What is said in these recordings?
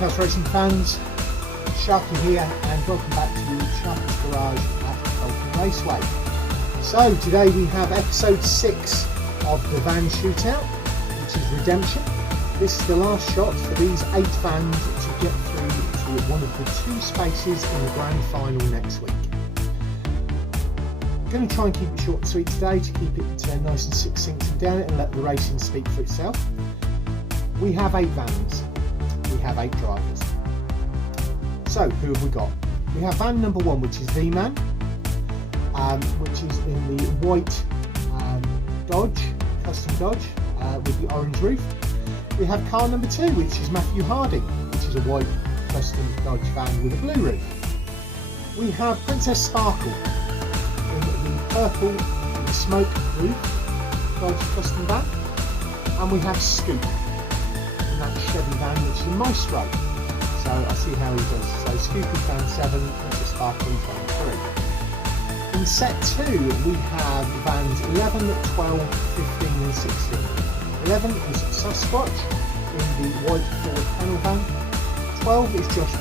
Diecast Racing fans, Sharky here and welcome back to Sharky's Garage at Vulcan Raceway. So today we have episode 6 of the van shootout, which is Redemption. This is the last shot for these 8 vans to get through to one of the 2 spaces in the grand final next week. I'm going to try and keep it short and sweet today to keep it nice and succinct and down it and let the racing speak for itself. We have 8 vans. We have 8 drivers. So who have we got? We have van number 1, which is V-Man, which is in the white Dodge, custom Dodge, with the orange roof. We have car number 2, which is Matthew Harding, which is a white custom Dodge van with a blue roof. We have Princess Sparkle in the purple with the smoke roof Dodge custom van, and we have Scoupe in that Chevy van, which is a Maestro. So I see how he does. So Scoupe is van 7, Princess Sparkle is van 3. In set 2 we have vans 11, 12, 15 and 16. 11 is Sasquatch in the white Ford panel van. 12 is Josh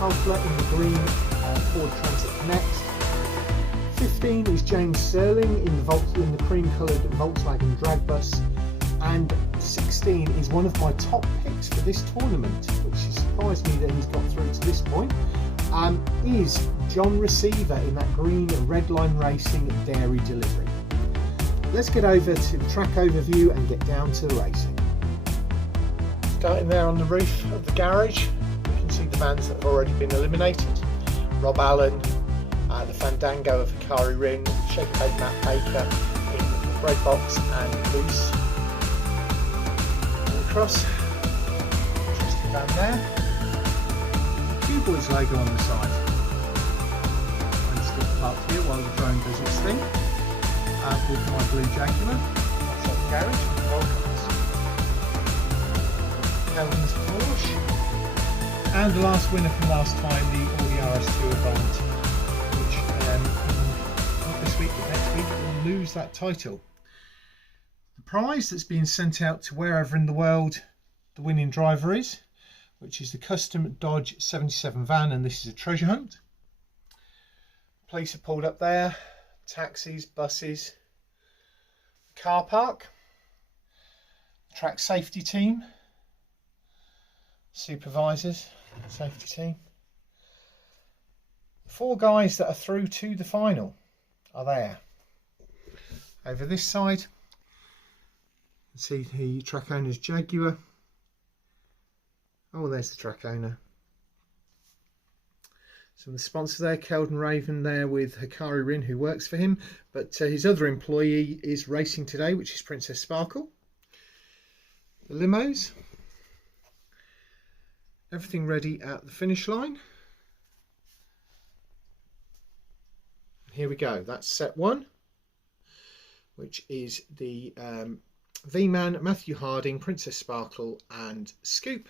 Paufler in the green Ford Transit Connect. 15 is James Stirling in the cream coloured Volkswagen drag bus. And 16 is one of my top picks for this tournament, which surprised me that he's got through to this point, is John Reciever in that green Redline Racing Dairy Delivery. Let's get over to the track overview and get down to the racing. Starting there on the roof of the garage, you can see the vans that have already been eliminated. Rob Allen, the Fandango of Hikari Rin, Shaky Bake Matt Baker in the Bread Box and Loose. Across, interesting van there. Q-Boys logo on the side. I'm still parked here while the drone does its thing. With my blue Jaguar. That's at the garage. Kelvin's Porsche. And the last winner from last time, the Audi RS2 Avant, which not this week but next week will lose that title. The prize that's being sent out to wherever in the world the winning driver is, which is the custom Dodge 77 van, and this is a treasure hunt. Police are pulled up there, taxis, buses, car park, track safety team, supervisors, safety team. The 4 guys that are through to the final are there. Over this side, see the track owner's Jaguar. Oh, there's the track owner. So the sponsor there, Keldon Raven, there with Hikari Rin, who works for him. But his other employee is racing today, which is Princess Sparkle. The limos. Everything ready at the finish line. Here we go. That's set 1, which is the V-Man, Matthew Harding, Princess Sparkle and Scoupe.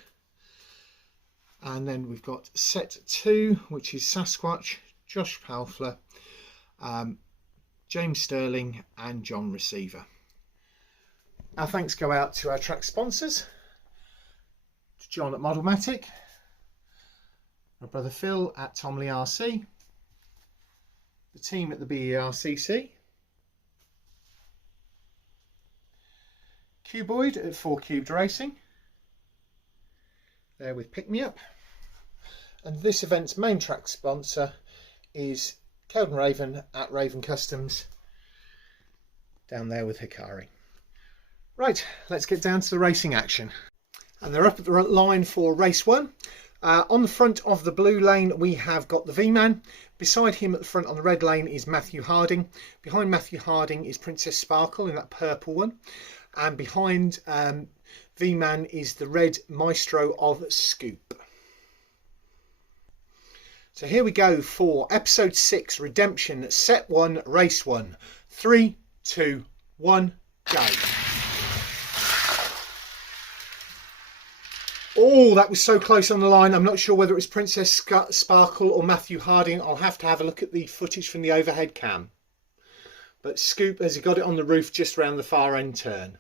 And then we've got set 2, which is Sasquatch, Josh Paufler, James Stirling and John Reciever. Our thanks go out to our track sponsors, to John at Modelmatic, my brother Phil at Tomley RC, the team at the BERCC, Cuboid at 4 Cubed Racing, there with Pick Me Up. And this event's main track sponsor is Keldon Raven at Raven Customs, down there with Hikari. Right, let's get down to the racing action. And they're up at the line for race 1. On the front of the blue lane we have got the V-Man. Beside him at the front on the red lane is Matthew Harding. Behind Matthew Harding is Princess Sparkle in that purple one. And behind V-Man is the red Maestro of Scoupe. So here we go for episode 6, Redemption, set 1, race 1. 3, 2, 1, go. Oh, that was so close on the line. I'm not sure whether it was Princess Sparkle or Matthew Harding. I'll have to have a look at the footage from the overhead cam. But Scoupe has got it on the roof just round the far end turn.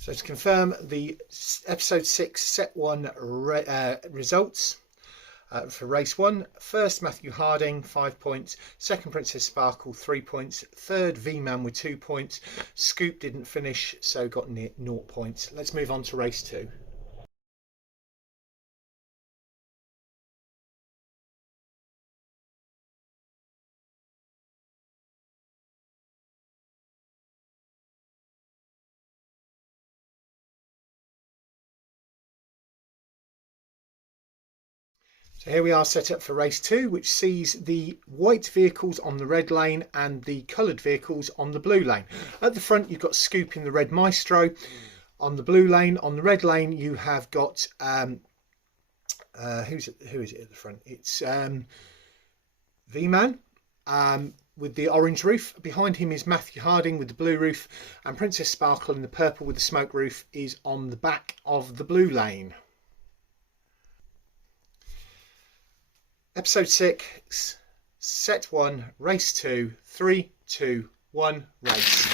So to confirm the episode 6 set 1 results for race 1, first Matthew Harding 5 points, second Princess Sparkle 3 points, third V-Man with 2 points, Scoupe didn't finish so got 0 points. Let's move on to race 2. So here we are set up for race 2, which sees the white vehicles on the red lane and the coloured vehicles on the blue lane. At the front you've got Scoupe in the red Maestro. On the blue lane, on the red lane you have got who is it at the front? It's V-Man with the orange roof. Behind him is Matthew Harding with the blue roof, and Princess Sparkle in the purple with the smoke roof is on the back of the blue lane. Episode 6, set 1, race 2, 3, 2, 1, race.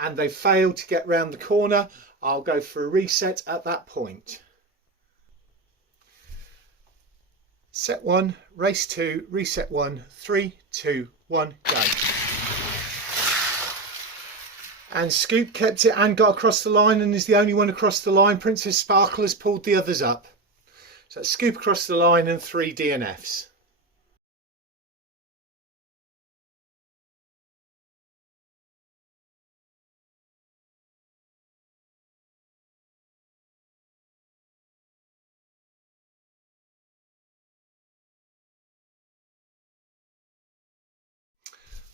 And they failed to get round the corner. I'll go for a reset at that point. Set 1, race 2, reset 1, 3, 2, 1, go. And Scoupe kept it and got across the line and is the only one across the line. Princess Sparkle has pulled the others up. So Scoupe across the line and 3 DNFs.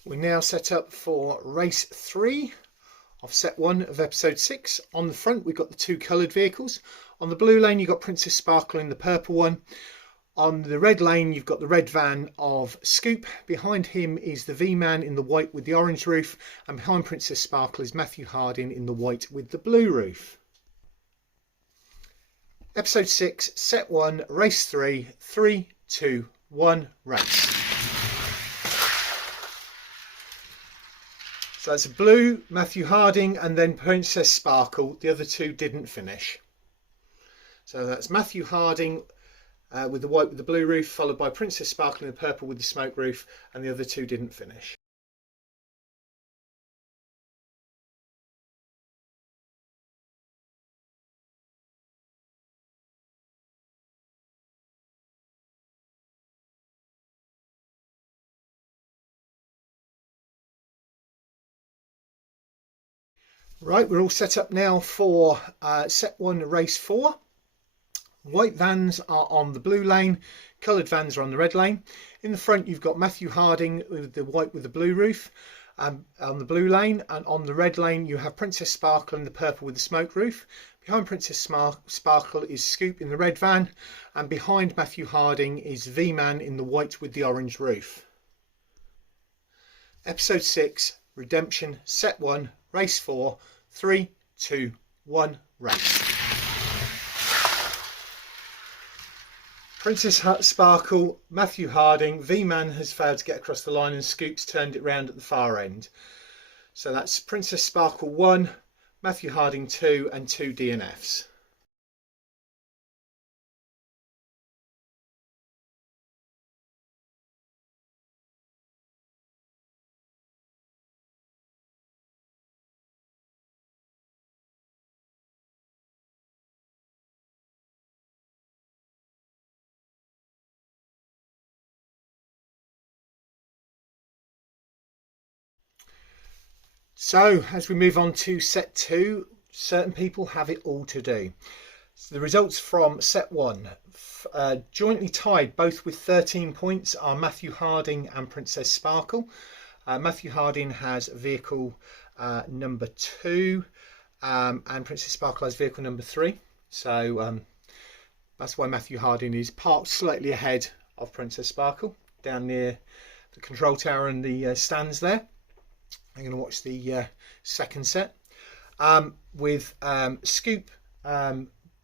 We're now set up for race 3 of set 1 of episode 6. On the front we've got the 2 coloured vehicles. On the blue lane you've got Princess Sparkle in the purple one. On the red lane you've got the red van of Scoupe. Behind him is the V-Man in the white with the orange roof, and behind Princess Sparkle is Matthew Harding in the white with the blue roof. Episode 6, set 1, race 3, 3, 2, 1, race. So that's blue, Matthew Harding, and then Princess Sparkle. The other 2 didn't finish. So that's Matthew Harding with the white with the blue roof, followed by Princess Sparkle in the purple with the smoke roof, and the other 2 didn't finish. Right, we're all set up now for set 1, race 4. White vans are on the blue lane, coloured vans are on the red lane. In the front you've got Matthew Harding with the white with the blue roof on the blue lane, and on the red lane you have Princess Sparkle in the purple with the smoke roof. Behind Princess Sparkle is Scoupe in the red van, and behind Matthew Harding is V-Man in the white with the orange roof. Episode 6, Redemption, set 1, race 4, 3, 2, 1, race. Princess Sparkle, Matthew Harding, V-Man has failed to get across the line and Scoupe's turned it round at the far end. So that's Princess Sparkle 1, Matthew Harding 2 and 2 DNFs. So as we move on to set 2, certain people have it all to do. So the results from set 1, jointly tied both with 13 points, are Matthew Harding and Princess Sparkle. Matthew Harding has vehicle number 2 and Princess Sparkle has vehicle number 3. So that's why Matthew Harding is parked slightly ahead of Princess Sparkle down near the control tower and the stands there. I'm going to watch the second set with Scoupe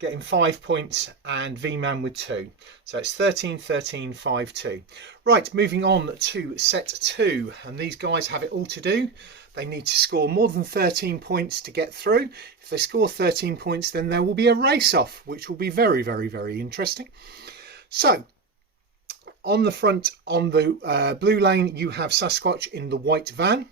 getting 5 points, and V-Man with 2. So it's 13, 13, 5, 2. Right, moving on to set 2. And these guys have it all to do. They need to score more than 13 points to get through. If they score 13 points, then there will be a race-off, which will be very, very, very interesting. So, on the front, on the blue lane, you have Sasquatch in the white van.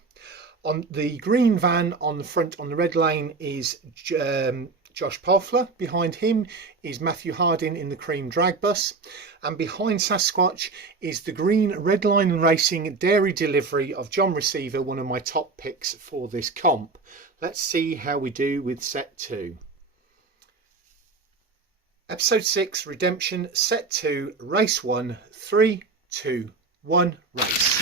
On the green van, on the front, on the red lane, is Josh Paufler. Behind him is Matthew Hardin in the cream drag bus. And behind Sasquatch is the green Red Line Racing dairy delivery of John Reciever, one of my top picks for this comp. Let's see how we do with set 2. Episode 6, Redemption, set 2, race 1, 3, 2, 1, race.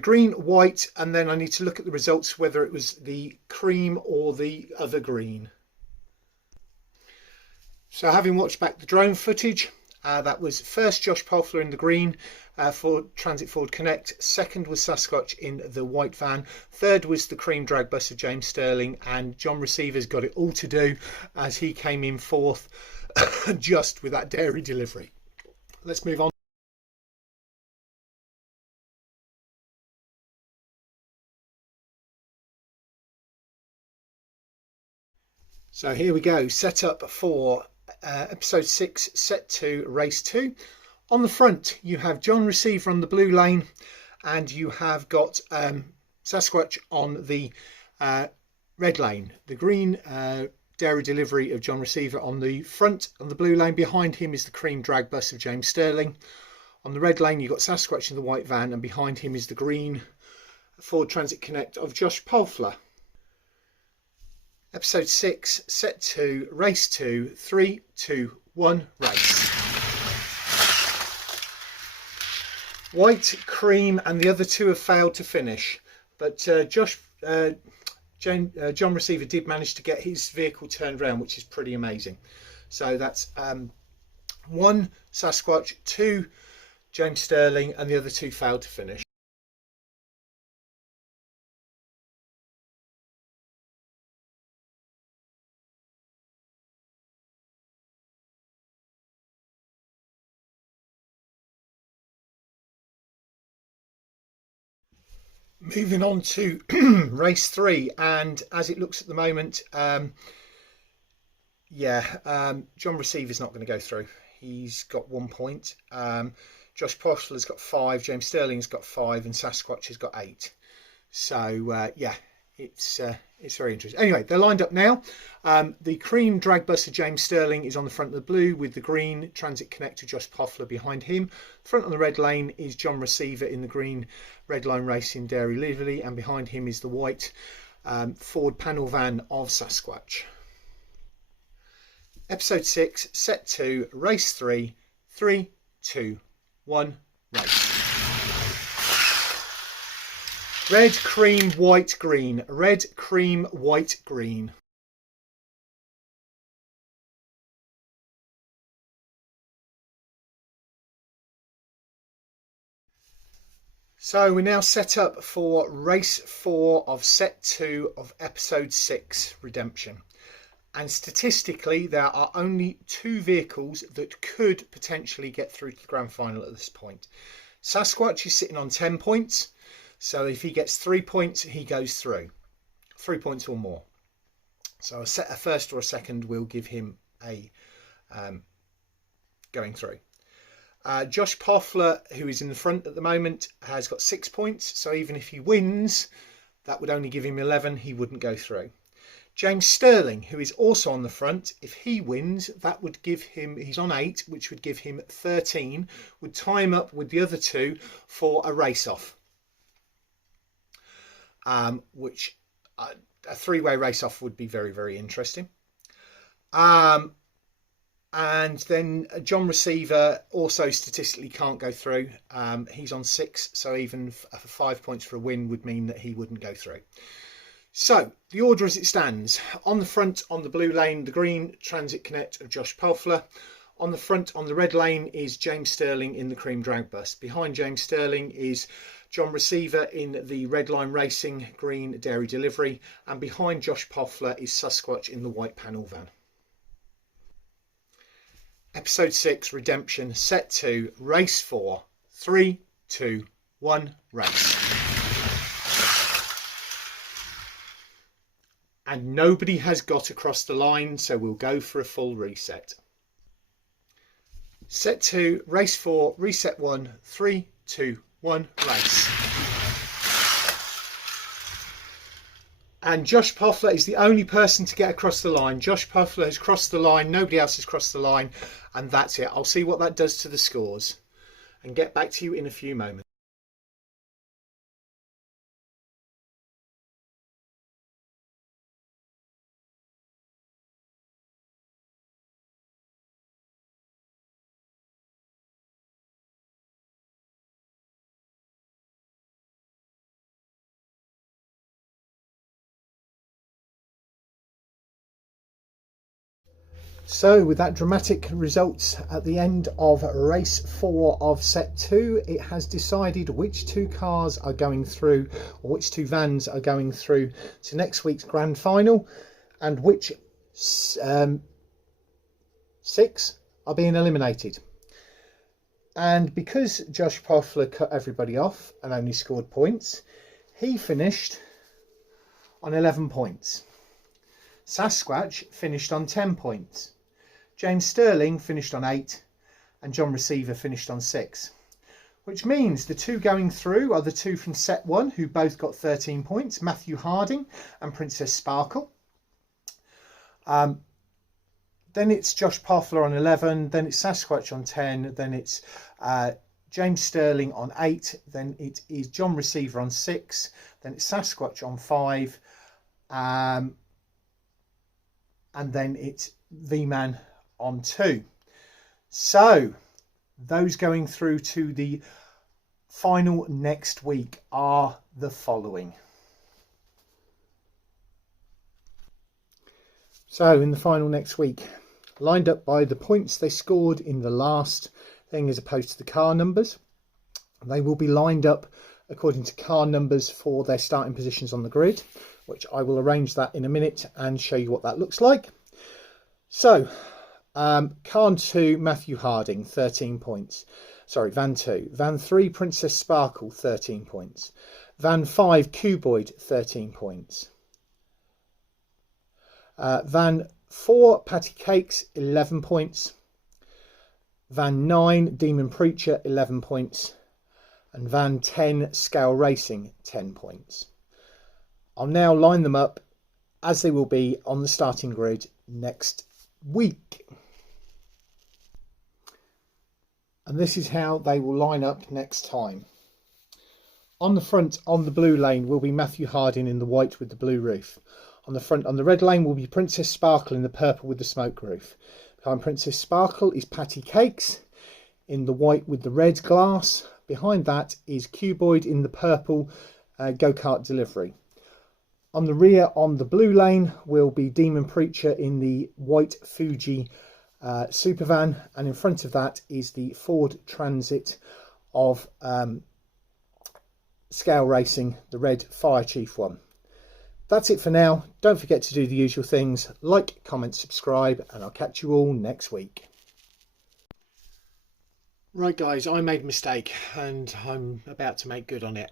Green, white, and then I need to look at the results, whether it was the cream or the other green. So having watched back the drone footage, that was first Josh Paufler in the green for Transit Ford Connect. Second was Sasquatch in the white van. Third was the cream drag bus of James Stirling, and John Receiver's got it all to do as he came in fourth just with that dairy delivery. Let's move on. So here we go, set up for episode 6, set 2, race 2. On the front, you have John Receiver on the blue lane, and you have got Sasquatch on the red lane. The green dairy delivery of John Receiver on the front, on the blue lane. Behind him is the cream drag bus of James Stirling. On the red lane, you've got Sasquatch in the white van, and behind him is the green Ford Transit Connect of Josh Paufler. Episode 6, set 2, race 2, 3, 2, 1, race. White, cream, and the other two have failed to finish, but John Receiver did manage to get his vehicle turned around, which is pretty amazing. So that's 1 Sasquatch, 2 James Stirling, and the other two failed to finish. Moving on to race 3, and as it looks at the moment, John Receiver's not going to go through. He's got 1 point. Josh Paufler's got 5, James Stirling's got 5, and Sasquatch has got 8. So it's very interesting. Anyway, they're lined up now. The cream drag bus of James Stirling is on the front of the blue, with the green Transit Connect of Josh Paufler behind him. Front on the red lane is John Receiver in the green Red Line Racing dairy livery, and behind him is the white Ford panel van of Sasquatch. Episode 6, set 2, race 3, 3, 2, 1, race. Red, cream, white, green. Red, cream, white, green. So we're now set up for race 4 of set 2 of episode 6, Redemption. And statistically, there are only 2 vehicles that could potentially get through to the grand final at this point. Sasquatch is sitting on 10 points. So if he gets 3 points, he goes through. 3 points or more. So a first or a second will give him a going through. Josh Paufler, who is in the front at the moment, has got 6 points. So even if he wins, that would only give him 11. He wouldn't go through. James Stirling, who is also on the front, if he wins, that would give him, he's on 8, which would give him 13, would tie him up with the other 2 for a race-off. Which a 3-way race-off would be very, very interesting. And then John Receiver also statistically can't go through. He's on 6, so even 5 points for a win would mean that he wouldn't go through. So the order as it stands: on the front, on the blue lane, the green Transit Connect of Josh Paufler. On the front, on the red lane, is James Stirling in the cream drag bus. Behind James Stirling is John Reciever in the Red Line Racing green dairy delivery, and behind Josh Paufler is Sasquatch in the white panel van. Episode 6 Redemption, Set 2, Race 4, 3, 2, 1, race. And nobody has got across the line, so we'll go for a full reset. Set 2, Race 4, Reset 1, 3, 2, 1, race. And Josh Paufler is the only person to get across the line. Josh Paufler has crossed the line, nobody else has crossed the line, and that's it. I'll see what that does to the scores and get back to you in a few moments. So with that dramatic results at the end of race 4 of set 2, it has decided which 2 cars are going through, or which 2 vans are going through to next week's grand final, and which 6 are being eliminated. And because Josh Paufler cut everybody off and only scored points, he finished on 11 points. Sasquatch finished on 10 points. James Stirling finished on 8 and John Reciever finished on 6, which means the 2 going through are the 2 from set 1 who both got 13 points, Matthew Harding and Princess Sparkle. Then it's Josh Paufler on 11, then it's Sasquatch on 10, then it's James Stirling on 8, then it is John Reciever on 6, then it's Sasquatch on 5, and then it's V-Man on 2. So those going through to the final next week are the following. So in the final next week, lined up by the points they scored in the last thing as opposed to the car numbers, they will be lined up according to car numbers for their starting positions on the grid, which I will arrange that in a minute and show you what that looks like. So car 2, Matthew Harding, 13 points. Sorry, van 2. Van 3, Princess Sparkle, 13 points. Van 5, Cuboid, 13 points. Van 4, Patty Cakes, 11 points. Van 9, Demon Preacher, 11 points. And Van 10, Scale Racing, 10 points. I'll now line them up as they will be on the starting grid next week. And this is how they will line up next time. On the front, on the blue lane, will be Matthew Harding in the white with the blue roof. On the front, on the red lane, will be Princess Sparkle in the purple with the smoke roof. Behind Princess Sparkle is Patty Cakes in the white with the red glass. Behind that is Cuboid in the purple go-kart delivery. On the rear, on the blue lane, will be Demon Preacher in the white Fuji super van, and in front of that is the Ford Transit of Scale Racing, the red Fire Chief one. That's it for now. Don't forget to do the usual things: like, comment, subscribe, and I'll catch you all next week. Right guys, I made a mistake and I'm about to make good on it.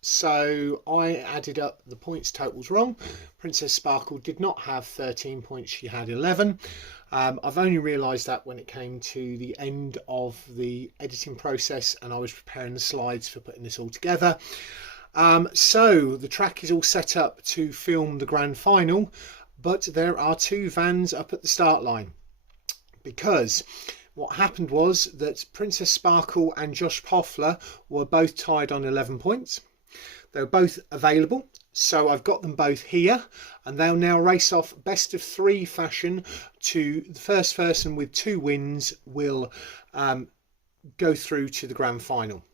So I added up the points totals wrong. Princess Sparkle did not have 13 points, she had 11. I've only realised that when it came to the end of the editing process and I was preparing the slides for putting this all together. So the track is all set up to film the grand final, but there are 2 vans up at the start line, because what happened was that Princess Sparkle and Josh Paufler were both tied on 11 points. They were both available, so I've got them both here, and they'll now race off best of 3 fashion to the first person with 2 wins will go through to the grand final.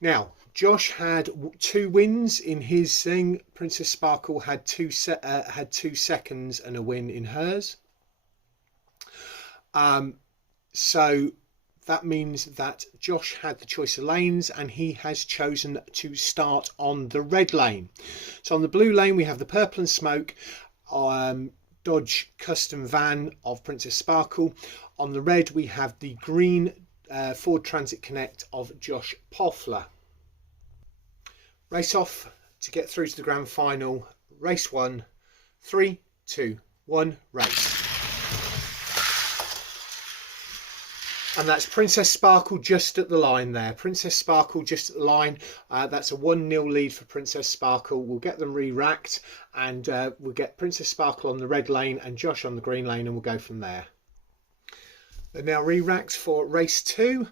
Now, Josh had 2 wins in his thing. Princess Sparkle had 2 seconds and a win in hers. So that means that Josh had the choice of lanes and he has chosen to start on the red lane. So on the blue lane we have the Purple and Smoke Dodge custom van of Princess Sparkle. On the red we have the green Ford Transit Connect of Josh Paufler. Race off to get through to the grand final. Race 1, 3, 2, 1, race. And that's Princess Sparkle just at the line there. Princess Sparkle just at the line. That's a 1-0 lead for Princess Sparkle. We'll get them re-racked and we'll get Princess Sparkle on the red lane and Josh on the green lane, and we'll go from there. They're now re-racked for race 2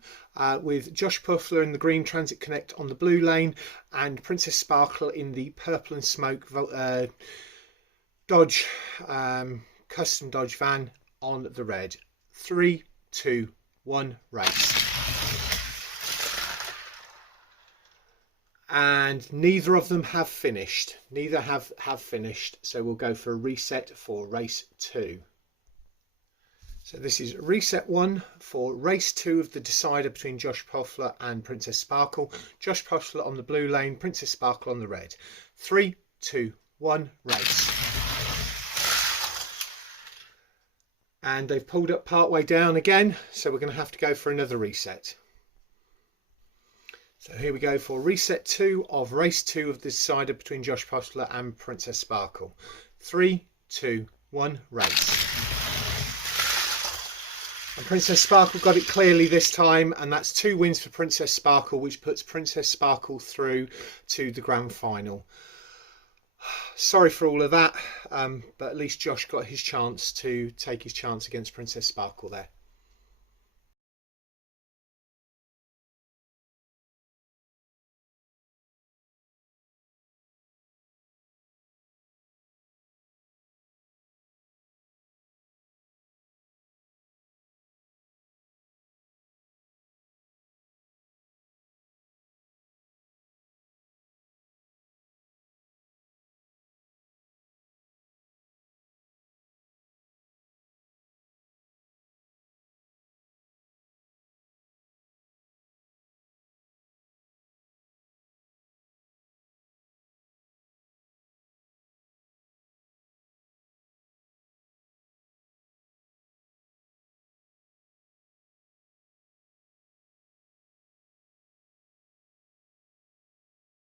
with Josh Paufler in the green Transit Connect on the blue lane and Princess Sparkle in the Purple and Smoke Dodge custom Dodge van on the red. 3, 2, 1, race. And neither of them have finished. Neither have finished. So we'll go for a reset for race 2. So this is reset 1 for race 2 of the decider between Josh Paufler and Princess Sparkle. Josh Paufler on the blue lane, Princess Sparkle on the red. 3, 2, 1, race. And they've pulled up part way down again, so we're going to have to go for another reset. So here we go for reset 2 of race 2 of the decider between Josh Paufler and Princess Sparkle. 3, 2, 1, race. And Princess Sparkle got it clearly this time, and that's 2 wins for Princess Sparkle, which puts Princess Sparkle through to the grand final. Sorry for all of that, but at least Josh got his chance to take his chance against Princess Sparkle there.